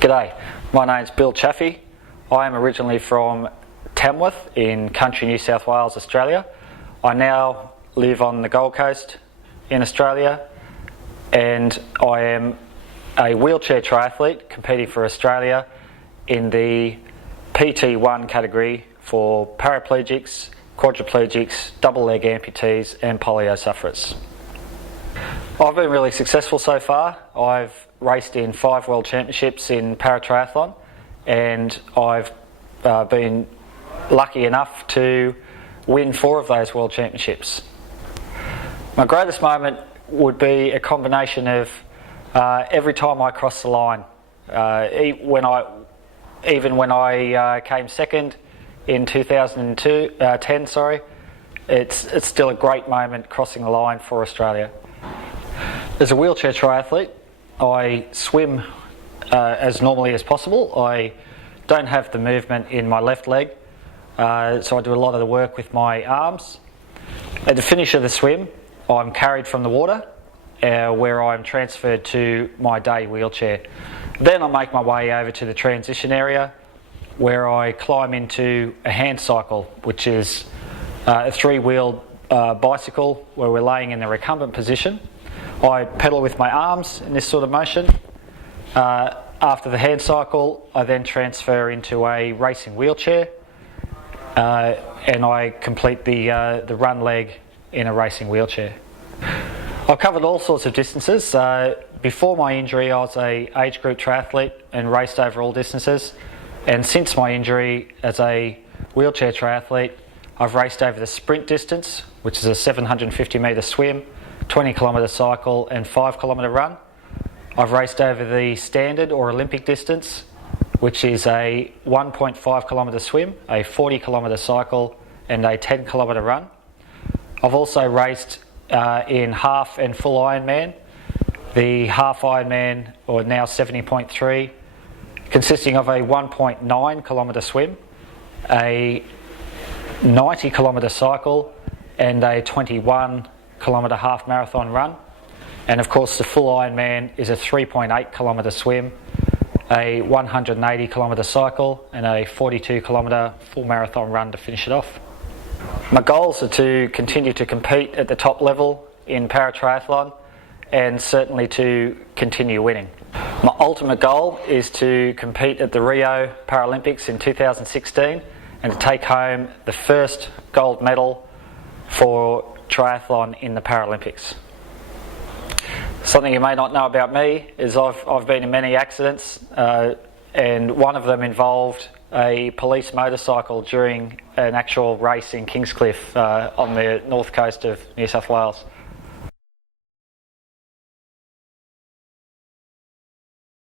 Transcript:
G'day, my name's Bill Chaffey. I am originally from Tamworth in country New South Wales, Australia. I now live on the Gold Coast in Australia, and I am a wheelchair triathlete competing for Australia in the PT1 category for paraplegics, quadriplegics, double leg amputees and polio sufferers. I've been really successful so far. I've raced in 5 World Championships in Paratriathlon, and I've been lucky enough to win 4 of those World Championships. My greatest moment would be a combination of every time I cross the line. Even when I came second in 2010, it's still a great moment crossing the line for Australia. As a wheelchair triathlete, I swim as normally as possible. I don't have the movement in my left leg, so I do a lot of the work with my arms. At the finish of the swim, I'm carried from the water, where I'm transferred to my day wheelchair. Then I make my way over to the transition area, where I climb into a hand cycle, which is a 3-wheeled bicycle where we're laying in the recumbent position. I pedal with my arms in this sort of motion. After the hand cycle, I then transfer into a racing wheelchair, and I complete the run leg in a racing wheelchair. I've covered all sorts of distances. Before my injury, I was an age group triathlete and raced over all distances. And since my injury as a wheelchair triathlete, I've raced over the sprint distance, which is a 750 metre swim, 20 kilometre cycle and 5 kilometre run. I've raced over the standard or Olympic distance, which is a 1.5 kilometre swim, a 40 kilometre cycle and a 10 kilometre run. I've also raced in half and full Ironman. The half Ironman, or now 70.3, consisting of a 1.9 kilometre swim, a 90 kilometre cycle and a 21 kilometre half marathon run. And of course the full Ironman is a 3.8 kilometre swim, a 180 kilometre cycle and a 42 kilometre full marathon run to finish it off. My goals are to continue to compete at the top level in paratriathlon and certainly to continue winning. My ultimate goal is to compete at the Rio Paralympics in 2016 and to take home the first gold medal for triathlon in the Paralympics. Something you may not know about me is I've been in many accidents, and one of them involved a police motorcycle during an actual race in Kingscliff on the north coast of New South Wales.